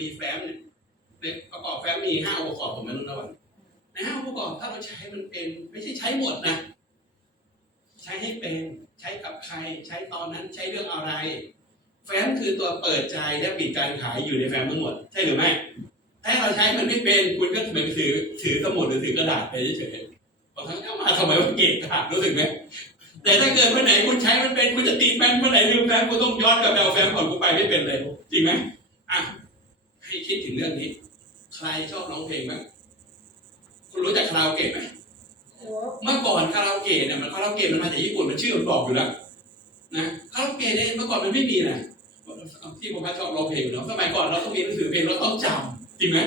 มีแฟ้มเนี่ยในประกอบแฟ้มมีห้าองค์ประกอบผมไม่รู้นะวันในห้าองค์ประกอบถ้าเราใช้มันเป็น ไม่ใช่ใช้หมดนะ ใช้ให้เป็นใช้กับใคร ใช้ตอนนั้นใช้เรื่องอะไร แฟ้มคือตัวเปิดใจและปิดการขายอยู่ในแฟ้มทั้งหมด ใช่หรือไม่ถ้าเราใช้มันไม่เป็นคุณก็เหมือนถือถือสมุดหรือถือกระดาษไปเฉยๆบางครั้งเอามาทำไมว่าเกะกะรู้สึกไหมแต่ถ้าเกิดเมื่อไหนคุณใช้มันเป็นคุณจะตีแฟ้มเมื่อไหร่ลืมแฟ้มคุณต้องย้อนกลับไปเอาแฟ้มก่อนคุณไปไม่เป็นเลยจริงไหมอะ ให้คิดถึงเรื่องนี้ ใครชอบร้องเพลงบ้างคุณรู้จักคาราโอเกะไหมโอ้เมื่อก่อนคาราโอเกะเนี่ยมันคาราโอเกะมันมาจากญี่ปุ่นมันชื่อมันบอกอยู่แล้วนะคาราโอเกะเนี่ยเมื่อก่อนมันไม่มีนะที่ผมพัดชอบร้องเพลงอยู่เนาะสมัยก่อนเราต้องมีหนังสือเพลงเราต้องจำจริงไหม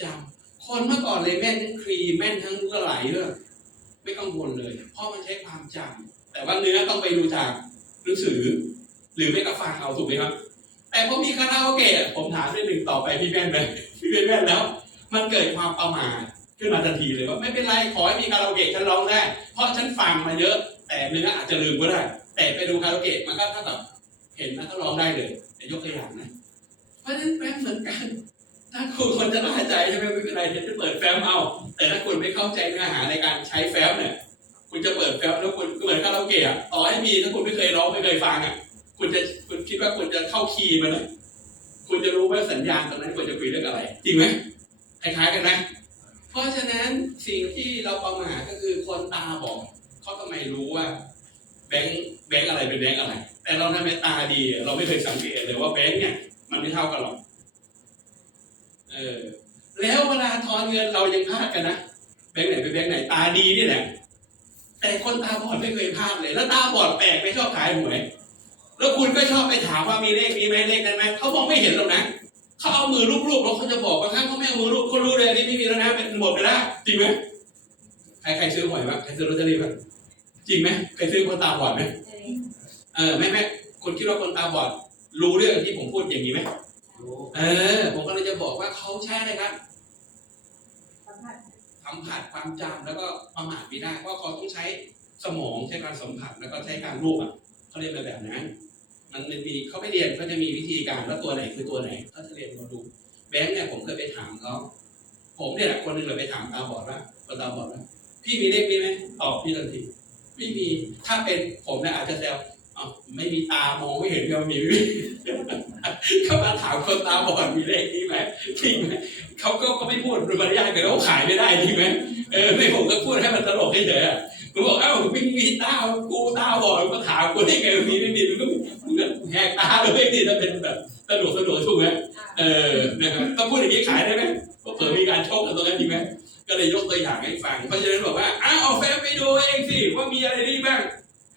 จำคนเมื่อก่อนเลยแม่นทั้งครีมแม่นทั้งเรื่องไหลด้วยไม่กังวลเลย เพราะมันใช้ความจำแต่ว่าเนื้อต้องไปดูจากหนังสือ หรือไม่ก็ฟังเอาถูกไหมครับ แต่พอมีคาราโอเกะผมถามได้หนึ่งต่อไปพี่แม่นเลยพี่แม่นแม่นแล้ว มันเกิดความประมาทขึ้นมาทันทีเลยว่าไม่เป็นไรขอให้มีคาราโอเกะฉันร้องได้ เพราะฉันฟังมาเยอะ แต่เนื้ออาจจะลืมก็ได้ แต่ไปดูคาราโอเกะมันก็เท่ากับเห็นนะก็ร้องได้เลยแต่ยกตัวอย่างนะเพราะฉะนั้นแฟ้มเหมือนกันถ้าคุณคนจะน่าใจใช่ไหมไม่เป็นไรเดี๋ยวจะเปิดแฟ้มเอา แต่ถ้าคุณไม่เข้าใจเนื้อหาในการใช้แฟ้มเนี่ย คุณจะเปิดแฟ้มแล้วคุณเหมือนคาราโอเกะต่อให้มีถ้าคุณไม่เคยร้องไม่เคยฟังอะ คุณจะคุณคิดว่าคุณจะเข้าคีย์มันอะคุณจะรู้ว่าสัญญาณตรงนั้นควรจะคุยเรื่องอะไร จริงไหมคล้ายๆกันนะเพราะฉะนั้นสิ่งที่เราประมาทก็คือคนตาบอดเขาทำไมรู้ว่า แบงค์แบงค์อะไรเป็นแบงค์อะไร แต่เราทำไมตาดี เราไม่เคยสังเกตเลยว่าแบงค์เนี่ยมันไม่เท่ากันหรอกเออแล้วเวลาทอนเงินเรายังพลาดกันนะแบงค์ไหนเป็นแบงค์ไหนตาดีนี่แหละแต่คนตาบอดไม่เคยพลาดเลย แล้วตาบอดแปลกไม่ชอบขายหวย แล้วคุณก็ชอบไปถามว่ามีเลขนี้ไหมเลขนั้นไหมเขามองไม่เห็นหรอกนะเขาเอามือลูบๆแล้วเขาจะบอกบางครั้งเขาไม่เอามือลูบเขารู้เลยอันนี่ไม่มีแล้วนะเป็นหมดไปแล้วจริงไหมใครใครซื้อหวยบ้างใครซื้อลอตเตอรี่บ้างจริงไหมใครซื้อคนตาบอดไหมใช่เออไม่ไม่คุณคิดว่าคนตาบอด รู้เรื่องที่ผมพูดอย่างนี้ไหมรู้เออ ผมก็เลยจะบอกว่าเขาใช้อะไรครับสัมผัสสัมผัสความจำแล้วก็ประมาทไม่ได้เพราะเขาต้องใช้สมองใช้การสัมผัสแล้วก็ใช้การรูปอะเขาเรียนไปแบบนั้น มันมีเขาไปเรียนเขาจะมีวิธีการว่าตัวไหนคือตัวไหนเขาจะเรียนมาดู แบงค์เนี่ยผมเคยไปถามเขาผมเนี่ยแหละคนหนึ่งเลยไปถามตาบอดว่าคนตาบอดว่าพี่มีเลขนี้ไหมตอบพี่ทันทีไม่มีถ้าเป็นผมเนี่ยอาจจะแซวอ๋อไม่มีตามองไม่เห็นก็มีเขามาถามคนตาบอดมีเลขนี้ไหมจริงไหมเขาก็ก็ไม่พูดโดยมารยาทแต่เขาขายไม่ได้จริงไหมเออไม่ผมก็พูดให้มันตลกเฉยๆอะกูบอกเอ้าไม่มีตากูตาบอดก็ถามกูได้ไงมีไม่มีมันก็มันก็ แหกตาเลยนี่ถ้าเป็นแบบสนุกสนุกถูกไหมเออนะครับต้องพูดอย่างนี้ขายได้ไหมก็เผื่อมีการโชคกันตรงนั้นจริงไหมก็เลยยกตัวอย่างให้ฟังเพราะฉะนั้นบอกว่าอ้าวเอาแฟ้มไปดูเองสิว่ามีอะไรดีบ้าง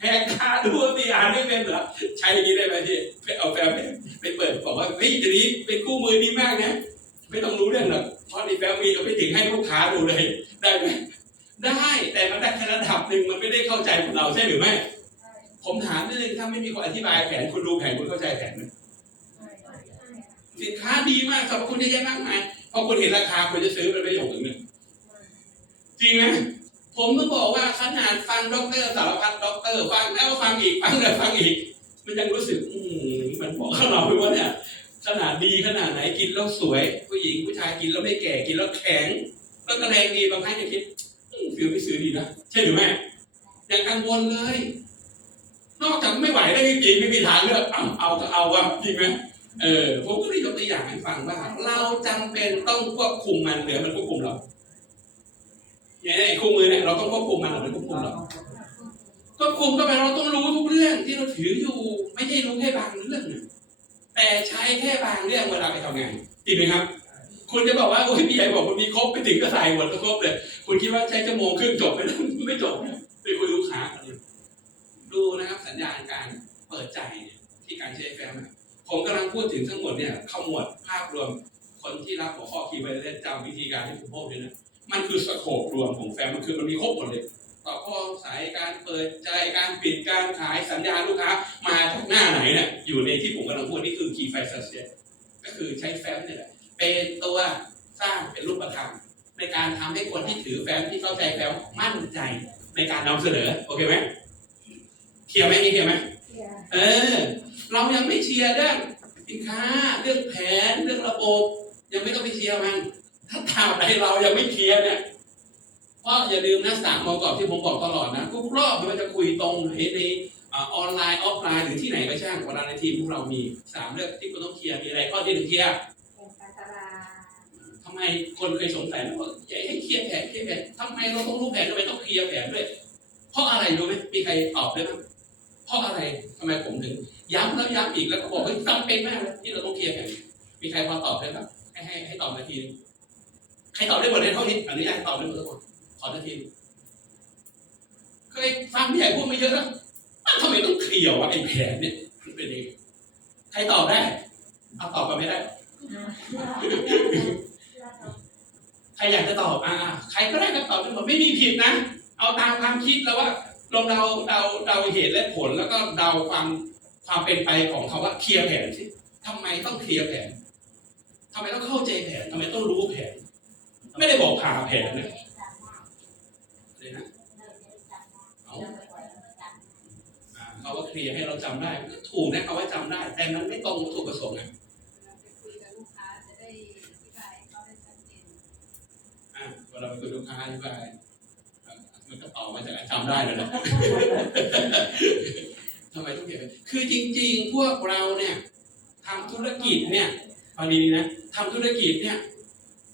แหกตาดูสิอ่านไม่เป็นเหรอใช้อย่างนี้ได้ไหมพี่ไปเอาแฟ้มไปไปเปิดบอกว่าเฮ้ยเดี๋ยวนี้เป็นคู่มือดีมากนะไม่ต้องรู้เรื่องหรอกเพราะในแฟ้มมีเราไปถึงให้ลูกค้าดูเลยได้ไหมได้แต่มันได้แค่ระดับหนึ่งมันไม่ได้เข้าใจของเราใช่หรือไม่ใช่ ผมถามนิดนึงถ้าไม่มีคนอธิบายแผนคุณดูแผนคุณเข้าใจแผนไหมใช่ใช่ใช่สินค้าดีมากสรรพคุณเยอะแยะมากมายพอคุณเห็นราคาคุณจะซื้อเป็นประโยคนึงเนี่ยจริงไหมผมต้องบอกว่าขนาดฟังด็อกเตอร์สารพัดด็อกเตอร์ฟังแล้วฟังอีกฟังแล้วฟังอีก มันยังรู้สึก อืมมันบอกกับเราไปว่าเนี่ยขนาดดีขนาดไหนกินแล้วสวย ผู้หญิงผู้ชายกินแล้วไม่แก่กินแล้วแข็งแล้วก็แรงดีบางครั้งยังคิดอืมซื้อไม่ซื้อดีนะใช่หรือไม่ยังกังวลเลย นอกจากไม่ไหวแล้วจริงๆไม่มีทางเลือกเอาเอาก็เอาวะจริงไหมเออผมก็เลยยกตัวอย่างให้ฟังว่า เราจำเป็นต้องควบคุมมันเหนือมันควบคุมเราเนี่ยไอ้คู่มือเนี่ยเราต้องควบคุมมันหรือไม่ควบคุมเราควบคุมก็แปลว่าเราต้องรู้ทุกเรื่องที่เราถืออยู่ ไม่ใช่รู้แค่บางเรื่องนะแต่ใช้แค่บางเรื่องเวลาไปทำงานจริงไหมครับ คุณจะบอกว่าโอ้ยพี่ใหญ่บอกมันมีครบไปถึงก็ใส่หมดก็ครบเลยคุณคิดว่าใช้ชั่วโมงครึ่งจบไหมไม่จบนะไปคุยลูกค้า ดูนะครับสัญญาณการเปิดใจที่การใช้แฟ้มผมกำลังพูดถึงทั้งหมดเนี่ยขมวดภาพรวมคนที่รับหัวข้อคีย์ไว้และจำวิธีการที่ผมพูดเลยนะมันคือสโคปรวมของแฟมมันคือมันมีครบหมดเลยต่อข้อสายการเปิดใจการปิดการขายสัญญาลูกค้า มาจากหน้าไหนเนี่ยอยู่ในที่ผมกำลังพูดนี่คือ key fact success ก็คือใช้แฟ้มเนี่ยแหละเป็นตัวสร้างเป็นรูปธรรมในการทำให้คนที่ถือแฟ้มที่เข้าใจแฟ้มมั่นใจในการนำเสนอ โอเคไหม ลียร์ไหมนี่เคลียร์ไหมเชียร์เออ เรายังไม่เชียร์เรื่องจนค้าเรื่องแผนเรื่องระบบ ยังไม่ต้องไปเคลียร์มัน ถ้าถามใดเรายังไม่เคลียร์เนี่ยเพราะอย่าลืมนะสามองค์ประกอบที่ผมบอกตลอดนะทุกรอบไม่ว่าจะคุยตรงในในอ่าออนไลน์ออฟไลน์หรือที่ไหนก็ช่างเวลาในทีมพวกเรามีสามเรื่องที่คุณต้องเคลียร์มีอะไรข้อที่หนึ่งเคลียร์เป็นการตลาดทำไมคนเคยสงสัยนะว่าอยากให้เคลียร์แผนเคลียร์แผนทำไมเราต้องรู้แผนทำไมต้องเคลียร์แผนด้วย เพราะอะไรรู้ไหมมีใครตอบได้ไหม เพราะอะไรทำไมผมถึงย้ำแล้วย้ำอีกแล้วก็บอกเฮ้ยจำเป็นมากที่เราต้องเคลียร์แผนมีใครพอตอบได้ไหมให้ให้ให้ตอบนาทีนึงใครตอบได้หมดเลยเท่านี้อนุญาตตอบได้หมดทุกคนขอนาทีเคยฟังผู้ใหญ่พูดมาเยอะแล้วทำไมต้องเคลียร์วะไอ้แผนเนี่ยมันเป็นยังไงใครตอบได้เอาตอบกันไม่ได้ใครอยากจะตอบอ่าใครก็ได้ก็ตอบได้หมดไม่มีผิดนะ เอาตามความคิดแล้วว่า ลองเดาเดาเดาเหตุและผลแล้วก็เดาความความเป็นไปของเขาว่าเคลียร์แผนสิทำไมต้องเคลียร์แผนทำไมต้องเข้าใจแผนทำไมต้องรู้แผน ไม่ได้บอกผ่าแผนนะเลยนะเอาอ่าเขาว่าเคลียร์ให้เราจำได้มันก็ถูกนะเขาว่าจำได้ แต่มันไม่ตรงวัตถุประสงค์อะคุยกับลูกค้าจะได้อธิบายเขาได้ชัดเจนอ่าเวลาไปคุยลูกค้าอธิบายอะมันก็ ตอบมาจากจำได้เลยนะทำไมต้องเขียนคือจริง ๆ พวกเราเนี่ยทำธุรกิจเนี่ยฟังดีๆนะทำธุรกิจเนี่ย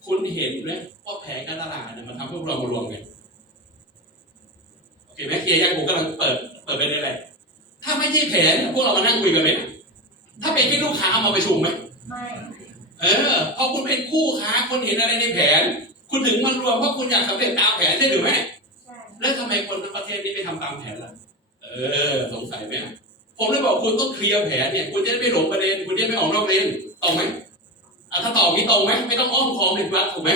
คุณเห็นไหมว่าแผนการตลาดเนี่ยมันทำให้พวกเรามารวมกันโอเคไหมเคลียร์ยังผมกำลังเปิดเปิดไปเรื่อยๆถ้าไม่ใช่แผนพวกเรามานั่งคุยกันไหมนะถ้าเป็นแค่ลูกค้าเอามาประชุมไหมไม่เออพอคุณเป็นคู่ค้าคุณเห็นอะไรในแผน คุณถึงมารวมเพราะคุณอยากสำเร็จตามแผนใช่หรือไม่ใช่ แล้วทำไมคนทั้งประเทศนี้ไม่ทำตามแผนล่ะ เออ สงสัยไหมผมเลยบอกคุณต้องเคลียร์แผนเนี่ย คุณจะได้ไม่หลงประเด็น คุณจะได้ไม่ออกนอกประเด็นตรงไหมอะถ้าตอบนี้ตรงไหมไม่ต้องอ้อมคอมเป็นวัดถูกไหม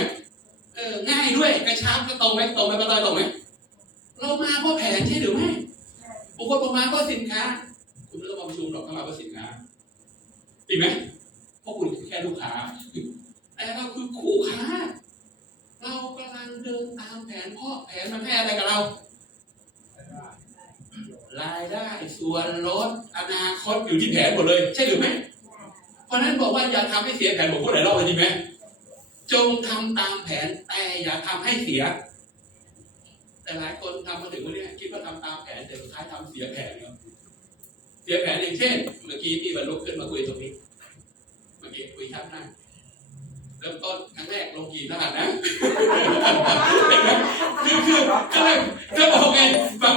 เออ ง่ายด้วยกระชับก็ตรงไหมตรงไหมป้าต้อยตรงไหมเรามาเพราะแผนใช่หรือไม่ใช่บางคนประมาณเพราะสินค้า คุณไม่ต้องมาประชุมหรอกเข้ามาเพราะสินค้าจริงไหมเพราะคุณแค่ลูกค้าแต่เราคือคู่ค้า เรากำลังเดินตามแผนเพราะแผนมันให้อะไรกับเรา รายได้ส่วนลดอนาคตอยู่ที่แผนหมดเลย ใช่หรือไม่เพราะนั้นบอกว่าอย่าทำให้เสียแผนผมพูดหลายรอบเลยจริงไหมจงทำตามแผนแต่อย่าทำให้เสีย แต่หลายคนทำมาถึงวันนี้คิดว่าทำตามแผนแต่สุดท้ายทำเสียแผนครับเสียแผนอย่างเช่น เมื่อกี้พี่บรรลุขึ้นมาคุยตรงนี้ เมื่อกี้คุยชัดหน้า ริ่มต้นครั้งแรกลงกี่รหัสนะคือคือก็เลยจะบอกไงแบบ